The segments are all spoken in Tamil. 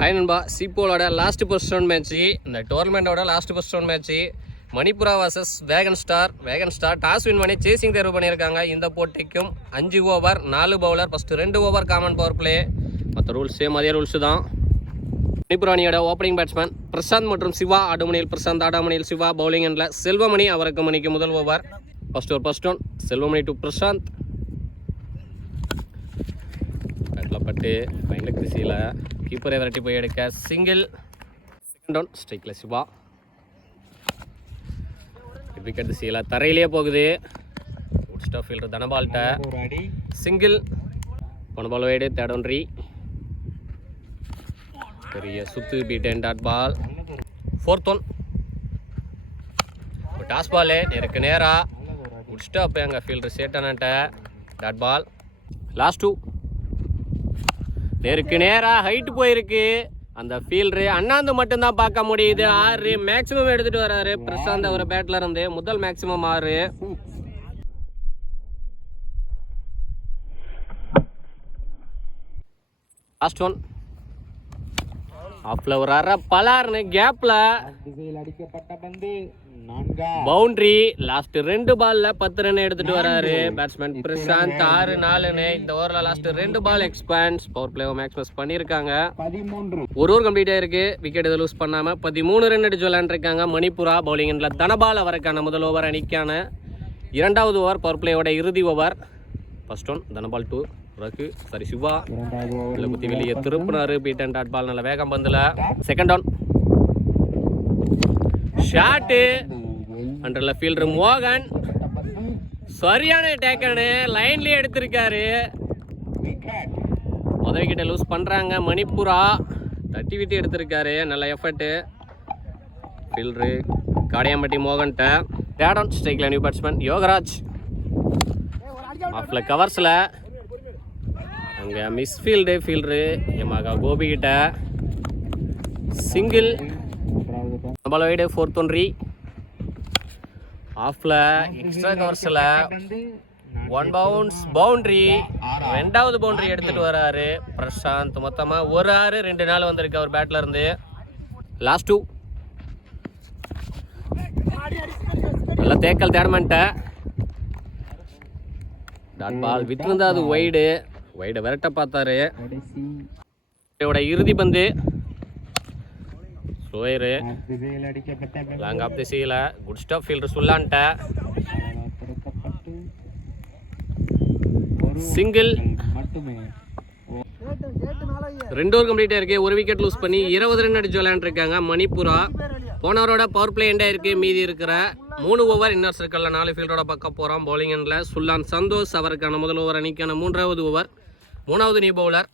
ஹாய் நண்பா, சிபோலோட லாஸ்ட் ஃபர்ஸ்ட் ரவுண்ட் மேட்ச்சு, இந்த டோர்னமெண்ட்டோட last first round match Manipura versus Vegan Star toss win பண்ணி சேசிங் தேர்வு பண்ணியிருக்காங்க. இந்த போட்டிக்கும் 5 over 4 bowler, first 2 over common power play, மற்ற ரூல்ஸ் சேம் அதே ரூல்ஸ் தான். மணிப்புரா அணியோட ஓப்பனிங் பேட்ஸ்மேன் பிரசாந்த் மற்றும் சிவா. ஆடுமணியில் பிரசாந்த், ஆடாமணியில் சிவா. பவுலிங் எண்டில் செல்வமணி, அவருக்கு மணிக்கு முதல் ஓவர். First one Selvamani to Prashanth. பேட்டில் பட்டு ஃபைனலுக்கு திசையில் கீப்பரை விரட்டி போய் எடுக்க சிங்கிள். செகண்ட் டவுன் ஸ்ட்ரைக்கில் சிவா. விக்கெட் திசையில் தரையிலே போகுது. குட் ஸ்டாப் ஃபீல்டர் தனபால்கிட்ட சிங்கிள். போன பால் வைடு, தேர்ட் ஒன் ரீ. பெரிய சுத்து beaten dot ball. Fourth one toss ball நேருக்கு நேராக. குட் ஸ்டாப் எங்கள் ஃபீல்டர் சேட்டன்ட்ட டாட் பால். லாஸ்ட் 2 நேருக்கு நேராக ஹைட்டு போயிருக்கு. அந்த ஃபீல்டரு அண்ணாந்து மட்டும்தான் பார்க்க முடியுது. 6 மேக்ஸிமம் எடுத்துகிட்டு வர்றாரு பிரசாந்த் அவர் பேட்டில் இருந்து. முதல் மேக்ஸிமம் 6. லாஸ்ட் ஒன் ஆஃப்ல ஒரு அரை பலார்னு கேப்ல பவுண்டரி. லாஸ்ட் 2 பால்ல 10 ரன் எடுத்துட்டு வராரு பேட்ஸ்மேன் பிரசாந்த். 6-4. இந்த ஓவரில் லாஸ்ட் 2 பால் எக்ஸ்பான்ஸ் பவர் பிளே மேக்ஸிமம் பண்ணியிருக்காங்க. ஒரு ஓவர் கம்ப்ளீட் ஆயிருக்கு. விக்கெட் எதுவும் லூஸ் பண்ணாம 13 ரன் அடிச்சு விளையாண்டுருக்காங்க மணிப்புரா. பவுலிங் எண்டில் தனபால் அவருக்கான முதல் ஓவர் அணிக்கான 2வது ஓவர் பவர் பிளேயோட இறுதி over. First one Dhanapal 2 Siva குத்தி வெளியே திருப்பினாரு. பீட்டன் டாட் பால் நல்ல வேகம் பந்துல. செகண்ட் ஒன் ஷாட்டு அண்டர்ல ஃபீல்டர் மோகன் சரியான டேக்கனு லைன்லயே எடுத்திருக்காரு. முதல் விக்கெட்டை லூஸ் பண்றாங்க மணிப்புரா. தட்டி விட்டு எடுத்திருக்காரு. நல்ல எஃபர்ட்டு ஃபீல்டரு காடையாம்பட்டி மோகன்ட்ட. தேர்ட் ஒன் ஸ்ட்ரைக்ல நியூ பேட்ஸ்மேன் யோகராஜ். ஆஃப்ல கவர்ஸ்ல அங்கே மிஸ்ஃபீல்டு ஃபீல்டரு எமாக கோபி கிட்ட சிங்கிள். Ball wide. ஃபோர்த் ஒன் ரீ. ஆஃப்ல எக்ஸ்ட்ரா கவர்ஸில் 1 பவுன்ஸ் பவுண்டரி. 2வது பவுண்டரி எடுத்துட்டு வராரு பிரசாந்த். மொத்தமாக 1 6 2 நாள் வந்திருக்கு அவர் பேட்ல இருந்து. லாஸ்ட் 2 நல்ல தேக்கல் தேடமெண்ட்ட டாட் பால் விட்டுருந்தா அது வைடு விரட்ட பார்த்தாரு. இறுதி பந்து ஸ்லோயரு லாங் ஆஃப் திசையில். குட் ஸ்டாப் ஃபீல்டர் சுல்லான்ட்ட சிங்கிள். 2 ஓவர் கம்ப்ளீட் ஆயிருக்கு. ஒரு விக்கெட் லூஸ் பண்ணி 20 ரன் அடிச்சு விளையாண்டுருக்காங்க மணிப்புரா. போனவரோட பவர் பிளே எண்டா இருக்கு. மீதி இருக்கிற 3 ஓவர் இன்னர் சர்க்கிளில் 4 ஃபீல்டோட பக்கம் போகிறோம். பவுலிங் எண்டில் சுல்லான் சந்தோஷ் அவருக்கான முதல் ஓவர் அணிக்கான 3வது ஓவர். 3வது நியூ பவுலர்.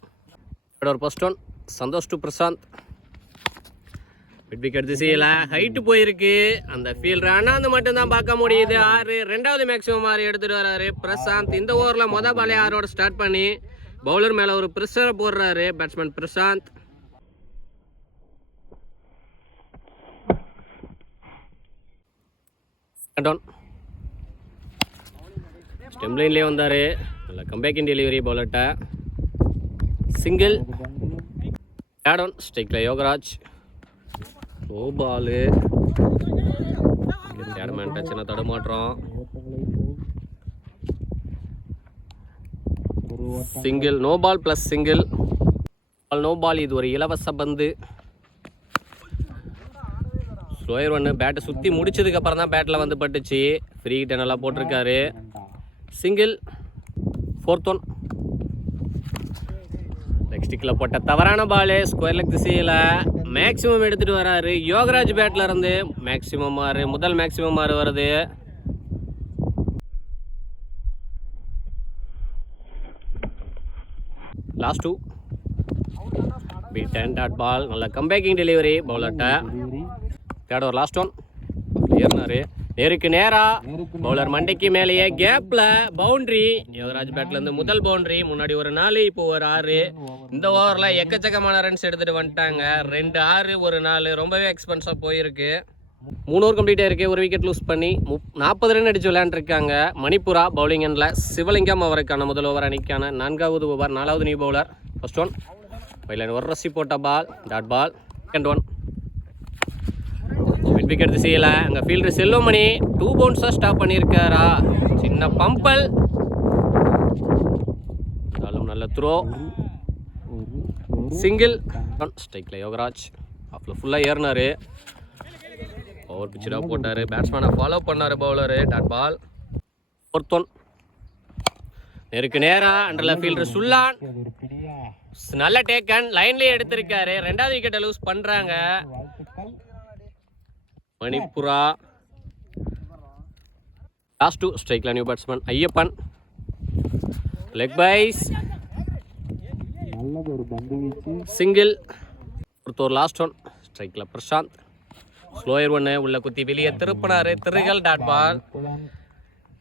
ஒரு first one Santhosh to Prashanth. Mid wicket திசையில் ஹைட்டு போயிருக்கு. அந்த ஃபீல்டர் அண்ணாந்து மட்டும்தான் பார்க்க முடியுது. 6 2வது மேக்ஸிமம் 6 எடுத்துகிட்டு வராரு பிரசாந்த். இந்த ஓவரில் மொதல் பாலே 6ஓட ஸ்டார்ட் பண்ணி பவுலர் மேலே ஒரு ப்ரெஷரை போடுறாரு பேட்ஸ்மேன் பிரசாந்த். ஸ்டெம் லைன்லேயே வந்தார். நல்ல கம்பேக்கிங் டெலிவரி பவுலர்கிட்ட சிங்கிள். தேர்ட் ஒன் ஸ்ட்ரைக்கில் யோகராஜ். No ball. தேர்ட்மேன்ட்ட சின்ன தடுமாற்றம். Single. No ball plus single. No ball. இது ஒரு இலவச பந்து. ஸ்லோயர் ஒன்று பேட்டை சுற்றி முடிச்சதுக்கப்புறம் தான் பேட்டில் வந்து பட்டுச்சு. ஃப்ரீ கிட்ட நல்லா போட்டிருக்காரு. சிங்கிள். ஃபோர்த் ஒன் நெக்ஸ்டிக்கில் போட்ட தவறான பாலு ஸ்கொயர் லெக் திசையில் மேக்ஸிமம் எடுத்துகிட்டு வராரு யோகராஜ் பேட்டில் இருந்து. மேக்ஸிமம் 6 முதல் மேக்ஸிமம் 6 வருது. Last 2 beaten dot ball. நல்ல கம்பேக்கிங் டெலிவரி பவுலர்கிட்ட. தேர்ட் ஓவர் லாஸ்ட் ஒன் ஏறினாரு. நேருக்கு நேரா பவுலர் மண்டைக்கு மேலேயே கேப்ல பவுண்டரி. யோகராஜ் பேட்ல இருந்து முதல் பவுண்டரி. முன்னாடி ஒரு 4 இப்போ ஒரு 6. இந்த ஓவர்ல எக்கச்சக்கமான ரன்ஸ் எடுத்துட்டு வந்துட்டாங்க. 2 6 ஒரு 4 ரொம்பவே எக்ஸ்பென்ஸா போயிருக்கு. 3 ஓவர் கம்ப்ளீட் ஆயிருக்கு. ஒரு விக்கெட் லூஸ் பண்ணி 40 ரன் அடிச்சு விளையாண்டுருக்காங்க மணிப்புரா. பவுலிங் எண்டில் சிவலிங்கம் அவருக்கான முதல் ஓவர் அணிக்கான 4வது ஓவர். 4வது நியூ பவுலர். ஃபர்ஸ்ட் ஒன் பைலன் ஒரு ரசி போட்ட ball, dot ball. Second one mid wicket திசையில் அங்கே ஃபீல்டர் செல்வமணி 2 பவுன்ஸாக ஸ்டாப் பண்ணியிருக்காரா. சின்ன பம்பல், நல்ல த்ரோ, சிங்கிள். ஸ்ட்ரைக்கில் யோகராஜ் ஆஃபில் ஃபுல்லாக ஏறினார். ஓவர் பிச்சராக போட்டார். பேட்ஸ்மேனை ஃபாலோ பண்ணார் bowler. Dot ball. Fourth one நேருக்கு நேராக அண்டரில் ஃபீல்டர் சுல்லான் நல்ல டேக்கன், லைன்லேயே எடுத்திருக்காரு. 2வது விக்கெட்டை லூஸ் பண்ணுறாங்க மணிப்புரா. லாஸ்ட் 2 ஸ்ட்ரைக்கில் new batsman Ayyappan. Leg byes, single. ஒரு லாஸ்ட் ஒன் ஸ்ட்ரைக்கில் பிரசாந்த். ஸ்லோயர் ஒன்று உள்ள குத்தி வெளியே திருப்பினாரு. திருகல். Dot ball.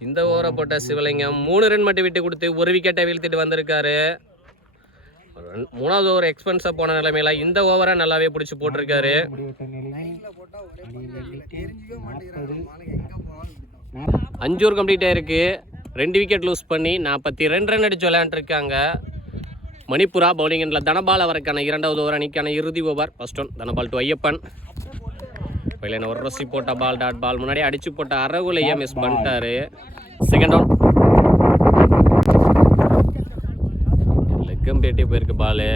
இந்த ஓவரை போட்ட சிவலிங்கம் 3 ரன் மட்டும் விட்டு கொடுத்து 1 விக்கெட்டை வீழ்த்திட்டு வந்திருக்காரு. 3வது ஓவர் எக்ஸ்பென்ஸாக போன நிலைமையில இந்த ஓவரை நல்லாவே பிடிச்சி போட்டிருக்காரு. 5 ஓவர் கம்ப்ளீட் ஆயிருக்கு. 2 விக்கெட் லூஸ் பண்ணி 42 ரன் அடிச்சு விளையாண்டுருக்காங்க மணிப்புரா. பவுலிங் எண்டில் தனபால் அவருக்கான 2வது ஓவர் அணிக்கான இறுதி over. First one Dhanapal to Ayyappan. பைலன் ஒரு ரசி போட்ட பால், டாட் பால். முன்னாடி அடிச்சு போட்ட அரகுலையே மிஸ் பண்ணிட்டாரு. செகண்ட் ஒன் லெக்கம் பேட்டி போயிருக்கு பால்.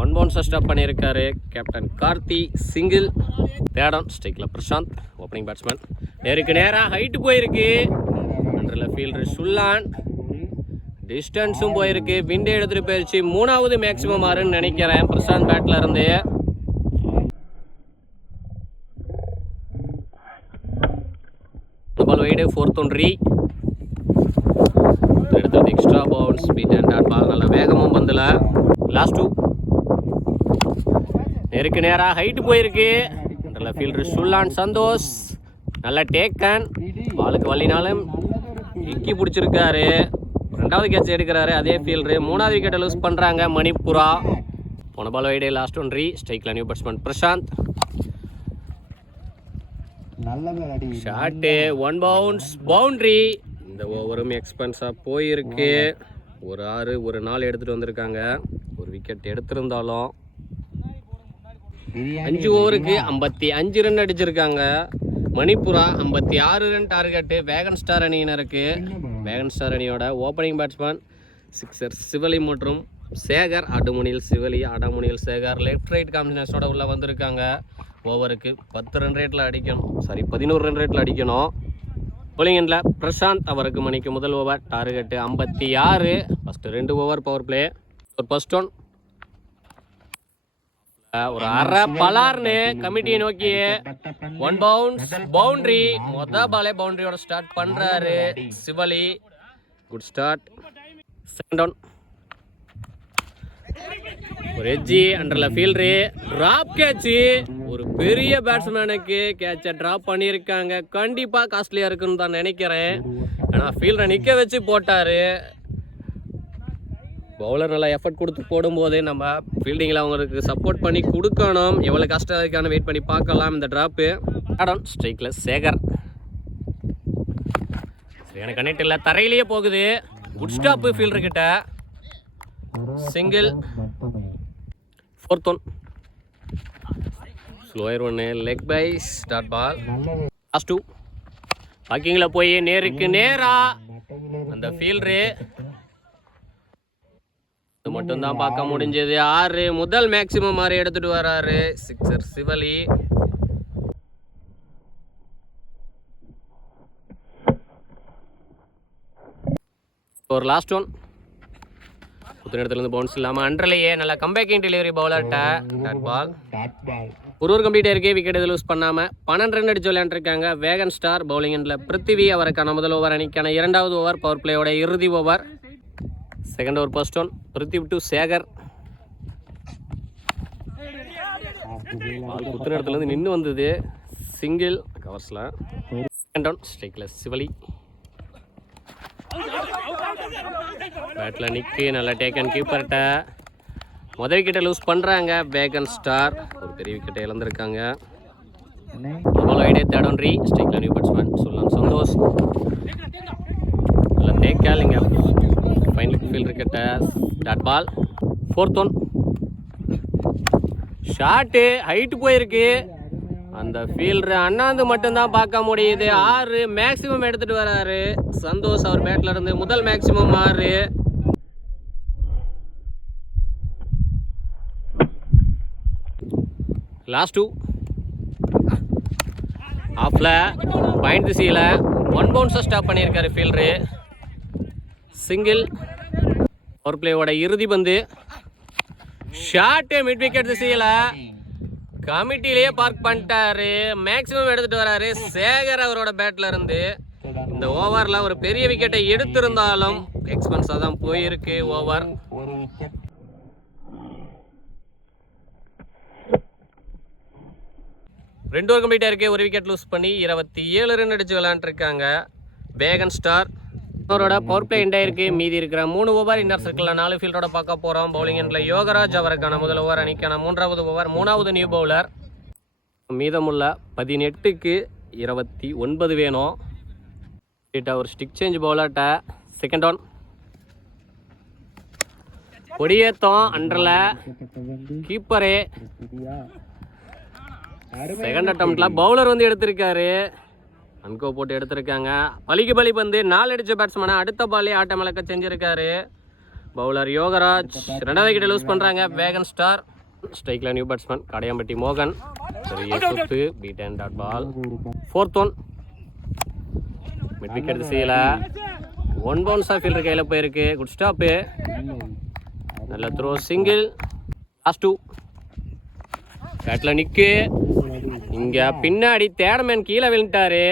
1 பவுன்ஸாக ஸ்டாப் பண்ணியிருக்காரு captain Karthi. Single. Third one ஸ்ட்ரைக்கில் பிரசாந்த் ஓப்பனிங் பேட்ஸ்மேன். நேருக்கு நேராக ஹைட்டு போயிருக்கு. அண்டரில் ஃபீல்டர் சுல்லான். டிஸ்டன்ஸும் போயிருக்கு. விண்டே எடுத்துகிட்டு போயிடுச்சு. 3வது மேக்ஸிமம் ஆறுன்னு நினைக்கிறேன் பிரசாந்த் பேட்டில் இருந்து. Ball wide. ஃபோர்த் ஒன் ரீ எடுத்தது extra bounce. Beat and dot ball. நல்ல வேகமும் பந்தில். லாஸ்ட் 2 நேருக்கு நேராக ஹைட்டு போயிருக்கு. நல்ல ஃபீல்டர் சுல்லான் சந்தோஷ். நல்ல டேக்கன். பாலுக்கு வள்ளினாலும் இக்கி பிடிச்சிருக்காரு. 2வது கேட்ச் எடுக்கிறாரு அதே ஃபீல்டரு. 3வது விக்கெட்டை லூஸ் பண்ணுறாங்க மணிப்புரா. போன பால் வைடு. லாஸ்ட் ஒன் ரீ ஸ்ட்ரைக்கில் new batsman Prashanth. Shot 1 bounce boundary. இந்த ஓவரும் எக்ஸ்பென்ஸாக போயிருக்கு. ஒரு 6 ஒரு 4 எடுத்துகிட்டு வந்திருக்காங்க. 1 விக்கெட் எடுத்திருந்தாலும் 5 ஓவருக்கு 55 ரன் அடிச்சிருக்காங்க மணிப்புரா. 56 ரன் டார்கெட்டு வேகன் ஸ்டார் அணியினருக்கு. வேகன் ஸ்டார் அணியோட ஓப்பனிங் பேட்ஸ்மேன் சிக்ஸர் சிவலி மற்றும் சேகர். அடுமுனியில் சிவலி, அடமுனியில் சேகர். லெஃப்ட் ரைட் காம்பினேஷனோட உள்ளே வந்திருக்காங்க. ஓவருக்கு 10 ரன் ரேட்டில் அடிக்கணும், 11 ரன் ரேட்டில் அடிக்கணும். bowling எண்டில் பிரசாந்த் அவருக்கு மணிக்கு முதல் over. Target 56. First 2 over power play. ஒரு ஃபர்ஸ்ட் ஒன் ஒரு அரை பலார்னு கமிட்டியை நோக்கி 1 பவுன்ஸ் பவுண்டரி. பாலே பவுண்டரியோட ஸ்டார்ட் பண்றாரு சிவலி. Good start. செகண்ட் ஒன் ஒரு எட்ஜி அண்டர்ல ஃபீல்டரு. Drop catch. ஒரு பெரிய பேட்ஸ்மேனுக்கு கேட்சை டிராப் பண்ணியிருக்காங்க. கண்டிப்பாக காஸ்ட்லியாக இருக்குன்னு தான் நினைக்கிறேன். ஆனால் ஃபீல்டரை நிற்க வச்சு போட்டார். பவுலர் நல்லா எஃபர்ட் கொடுத்து போடும்போது நம்ம ஃபீல்டிங்கில் அவங்களுக்கு சப்போர்ட் பண்ணி கொடுக்கணும். எவ்வளோ கஷ்டம் இருக்கான்னு வெயிட் பண்ணி பார்க்கலாம். இந்த ட்ராப்பு ஆடம் ஸ்ட்ரைக்கில் சேகர். சரியான கனெக்ட் இல்லை, தரையிலேயே போகுது. குட் ஸ்டாப்பு ஃபீல்டர்கிட்ட. சிங்கிள். ஃபோர்த் ஒன் ஸ்லோயர் ஒன்று leg byes. Dot ball. Last 2 வாக்கிங்கில் போய் நேருக்கு நேராக அந்த ஃபீல்டரு இது மட்டும்தான் பார்க்க முடிஞ்சது. 6 முதல் மேக்சிமம் 6 எடுத்துட்டு வராரு சிக்ஸர் சிவலி. ஒரு லாஸ்ட் ஒன் இடத்துலேருந்து பவுன்ஸ் இல்லாமல் அண்டர்லேயே நல்லா கம்பேக்கிங் டெலிவரி பவுலர்கிட்ட. Dot ball. ஒரு கம்ப்ளீட்டாக இருக்கே. விக்கெட் எது லூஸ் பண்ணாமல் 12 ரன் அடிச்சு விளையாண்டுருக்காங்க வேகன் ஸ்டார். பவுலிங் எண்டில் பிருத்திவி அவருக்கான முதல் ஓவர் அணிக்கான 2வது ஓவர் பவர் பிளேயோட இறுதி over. Second over first one Prithvi to Sekar. Ball குத்துற இடத்துலேருந்து நின்று வந்தது. சிங்கிள் கவர்ஸில். செகண்ட் ஒன் ஸ்ட்ரைக்கில் சிவலி. பேட்டில் நிற்கி நல்லா டேக்கன் கீப்பர்கிட்ட. முதல் விக்கெட்டை லூஸ் பண்ணுறாங்க வேகன் ஸ்டார். ஒரு பெரிய விக்கெட்டை இழந்திருக்காங்க. தேர்ட் ஒன் ரீ ஸ்ட்ரைக்கில் நியூ பேட்ஸ்மேன் சொல்லலாம் சந்தோஷ். நல்லா டேக்கால் இங்கே ஃபைனல் ஃபீல்டர் கிட்ட. Dot ball. Fourth one shot height போயிருக்கு. அந்த ஃபீல்டர் அண்ணாந்து மட்டும்தான் பார்க்க முடியுது. 6 மேக்ஸிமம் எடுத்துட்டு வராரு சந்தோஷ் அவர் பேட்ல இருந்து. முதல் மேக்ஸிமம் 6. லாஸ்ட் 2 ஆஃப்ல பாயிண்ட் திசையில 1 பவுன்ஸை ஸ்டாப் பண்ணியிருக்காரு ஃபீல்டரு. சிங்கிள். பவர் பிளேயோட இறுதி பந்து. ஷாட்டு மிட் விக்கெட் திசையில கமிட்டிலேயே பார்க் பண்ணிட்டாரு. மேக்ஸிமம் எடுத்துட்டு வராரு சேகர் அவரோட பேட்ல இருந்து. இந்த ஓவர்ல ஒரு பெரிய விக்கெட்டை எடுத்திருந்தாலும் எக்ஸ்பென்ஸா தான் போயிருக்கு ஓவர். ரெண்டு ஓவர் கம்ப்ளீட் ஆயிருக்கு. ஒரு விக்கெட் லூஸ் பண்ணி 27 ரன் அடிச்சு விளையாண்டுருக்காங்க வேகன் ஸ்டார். அவரோட பவர் பிளே எண்ட் ஆயிருக்கு. மீதி இருக்கிற 3 ஓவர் இன்னர் சர்க்கிளில் 4 ஃபீல்டோட பார்க்க போகிறோம். பவுலிங் எண்டில் யோகராஜ் அவருக்கான முதல் ஓவர், அணிக்கான 3வது ஓவர், 3வது நியூ பவுலர். மீதமுள்ள 18க்கு 29 வேணும். ஒரு ஸ்டிக் சேஞ்ச் பவுலர்கிட்ட. செகண்ட் ஒன் கொடியேத்தம் அண்டரில் கீப்பரு. செகண்ட் அட்டம்ப்ட்ல பவுலர் வந்து எடுத்திருக்காரு. அன்கோ போட்டு எடுத்திருக்காங்க. பலிக்கு பலி பந்து 4 அடிச்ச பேட்ஸ்மேனை அடுத்த பாலே ஆட்டம் இழக்க செஞ்சிருக்காரு பவுலர் யோகராஜ். 2வது விக்கெட்டை லூஸ் பண்ணுறாங்க வேகன் ஸ்டார். ஸ்ட்ரைக்கில் நியூ பேட்ஸ்மேன் கடையம்பட்டி மோகன். பெரிய சுத்து beat and dot ball. 4th one mid wicket திசையில் 1 பவுன்ஸாக ஃபீல்டர் கையில் போயிருக்கு. Good stop. நல்ல த்ரோ. சிங்கிள். லாஸ்ட் 2 பேட்டில் நிற்கு. இங்கே பின்னாடி தேடமேன் கீழே விழுந்துட்டாரு.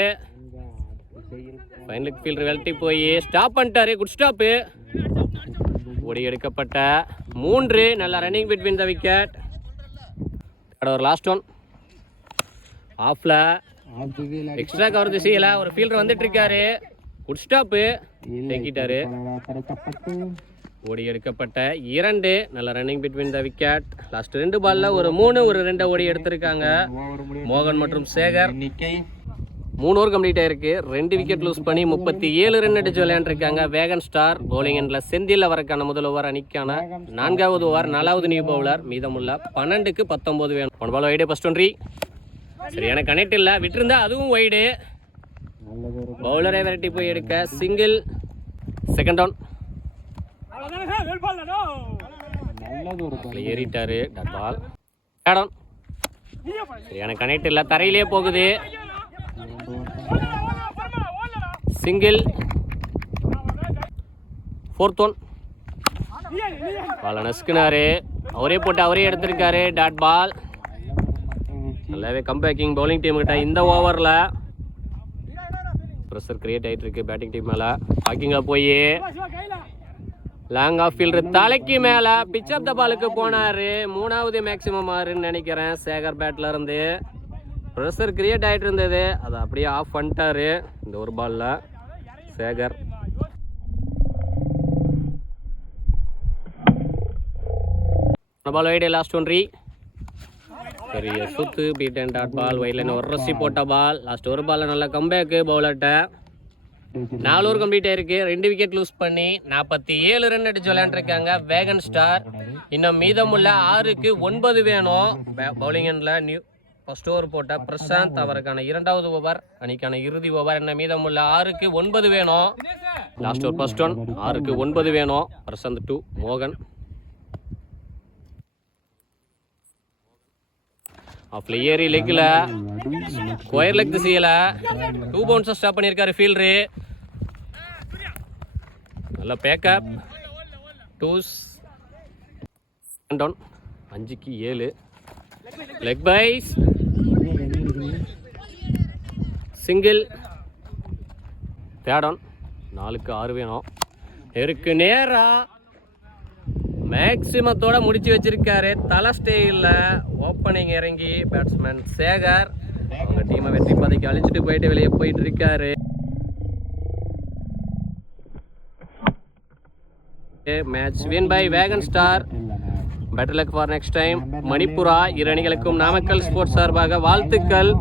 ஃபைனலுக்கு ஃபீல்டர் வெல்ட்டி போய் ஸ்டாப் பண்ணிட்டாரு. Good stop. ஓடி எடுக்கப்பட்ட 3. நல்ல ரன்னிங் பிட்வீன் த விக்கெட். ஒரு லாஸ்ட் ஒன் ஆஃப்ல எக்ஸ்ட்ரா கவர் திசையில் ஒரு ஃபீல்டர் வந்துட்டு இருக்காரு. Good stop. தேக்கிட்டாரு. ஓடி எடுக்கப்பட்ட 2. நல்ல running between the wicket. Last 2 பால்ல ஒரு 3 ஒரு 2 ஓடி எடுத்திருக்காங்க மோகன் மற்றும் சேகர். 3 ஓவர் கம்ப்ளீட் ஆயிருக்கு. 2 விக்கெட் லூஸ் பண்ணி 37 ரன் அடிச்சு விளையாண்டுருக்காங்க வேகன் ஸ்டார். பவுலிங் எண்டில் செந்தில் அவருக்கான முதல் ஓவர், அணிக்கான 4வது ஓவர், 4வது நியூ பவுலர். மீதமுள்ள 12க்கு 19 வேணும். 1 பால் வைடு. ஃபர்ஸ்ட் ஒன்ட்ரி. சரியான கனெக்ட் இல்லை. விட்டுருந்தா அதுவும் வைடு. பவுலரை விரட்டி போய் எடுக்க. சிங்கிள். செகண்ட் ஒன் ஏறிட்டாரு. Dot ball. ஆடம். சரியான கனெக்ட் இல்லை. தரையிலே போகுது. சிங்கிள். 4th ஒன் பாலை நசுக்குனாரு. அவரே போட்டு அவரே எடுத்திருக்காரு. Dot ball. நல்லாவே கம்பேக்கிங் பவுலிங் டீம் கிட்ட இந்த ஓவரில் ப்ரெஷர் கிரியேட் ஆகிட்டு இருக்கு பேட்டிங் டீம் மேலே. வாக்கிங்கில் போய் லாங் ஆஃப் ஃபீல்டர் தலைக்கு மேலே பிச் ஆஃப் த பாலுக்கு போனார். 3வது மேக்ஸிமம் 6ன்னு நினைக்கிறேன் சேகர் பேட்டில் இருந்து. ப்ரெஷர் கிரியேட் ஆகிட்டு இருந்தது, அதை அப்படியே ஆஃப் பண்ணிட்டாரு இந்த ஒரு பாலில் சேகர். Ball wide. லாஸ்ட் ஒன்ட்ரி. பெரிய சுத்து பீட் அண்ட் டாட் பால். வைட்லைன் ஒரு ரசி போட்ட பால். லாஸ்ட் ஒரு பாலில் நல்ல கம்பேக்கு பவுலர்கிட்ட. 4 ஓவர் கம்ப்ளீட் ஆயிருக்கு. 2 விக்கெட் லூஸ் பண்ணி 47 ரன் அடிச்சு விளையாண்டுருக்காங்க வேகன் ஸ்டார். இன்னும் மீதமுள்ள 6க்கு 9 வேணும். பவுலிங் எண்டில் நியூ ஃபர்ஸ்ட் ஓவர் போட்ட பிரசாந்த் அவருக்கான 2வது ஓவர், அணிக்கான இறுதி ஓவர். என்ன மீதமுள்ள 6க்கு 9 வேணும். Last over first one. 6க்கு 9 வேணும். பிரசாந்த் 2 மோகன். ஆஃப்ல ஏறி லெக்கில் ஸ்கொயர் லெக் திசையில் 2 பவுன்ஸை ஸ்டாப் பண்ணியிருக்காரு ஃபீல்டரு. நல்ல பேக்கப். 2s. டவுன். 5க்கு 7. Leg byes. Single. Third one. 4க்கு 6 வேணும். இருக்கு நேரா மேக்ஸிமத்தோட முடிச்சு வச்சிருக்காரு தலை ஸ்டேயில். ஓப்பனிங் இறங்கி பேட்ஸ்மேன் சேகர் அவங்க டீமை வெற்றி பாதைக்கு அழிச்சிட்டு போயிட்டு வெளியே போயிட்டு இருக்காரு. Match win by Wagon Star. Better luck for next time. Manipura. 2 அணிகளுக்கும் நாமக்கல் ஸ்போர்ட்ஸ் சார்பாக வாழ்த்துக்கள்.